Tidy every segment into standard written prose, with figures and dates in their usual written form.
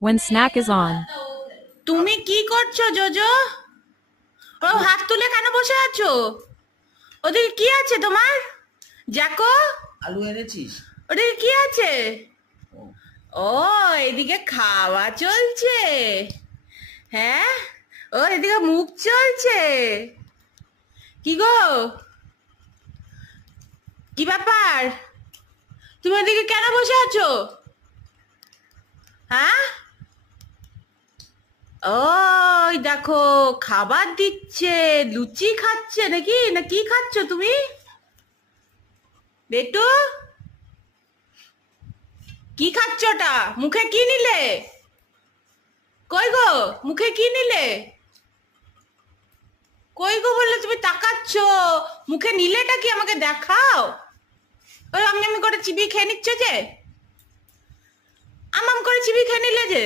when snack is on. তুমি কি করছো জোজো? ও হাত তুলে কেন বসে আছো? ওদিকে কি আছে তোমার? জ্যাকো, আলু এনেছিস? ওদিকে কি আছে? ও এদিকে খাওয়া চলছে। হ্যাঁ, ও এদিকে মুখ চলছে। কি গো, কি ব্যাপার? তুমি ওদিকে কেন বসে আছো? হ্যাঁ, ওই দেখো খাবার দিচ্ছে, লুচি খাচ্ছে নাকি, না কি খাচ্ছ তুমি? বেটু, কি খাচ্ছ ওটা? মুখে কি নিলে? কই গো, মুখে কি নিলে? কই গো বললে তুমি তাকাচ্ছ? মুখে নিলেটা কি আমাকে দেখাও। ওই আমি আমি করে চিবিয়ে খেয়ে নিচ্ছ যে, আম করে চিবিয়ে খেয়ে নিলে যে।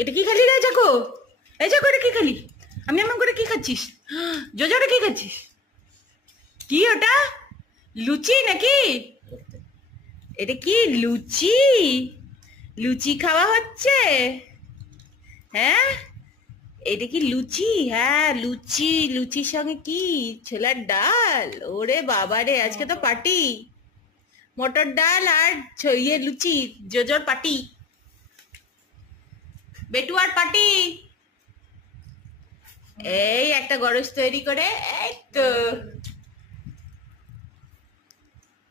এটা কি খালি রে যাকো? এই যাকো, এটা কি খালি? আমি এমন করে কি খাচ্ছিস? জোজোটা কি খাচ্ছিস? কি ওটা? লুচি নাকি? এটা কি লুচি? লুচি খাওয়া হচ্ছে? হ্যাঁ, এটা কি লুচি? হ্যাঁ লুচি, লুচির সঙ্গে কি? ছোলার ডাল। ওরে বাবা রে, আজকে তো পার্টি। মটর ডাল আর ইয়ে লুচি, জোজোর পার্টি, বেটুয়ার পার্টি। এই একটা গরজ তৈরি করে, এই তো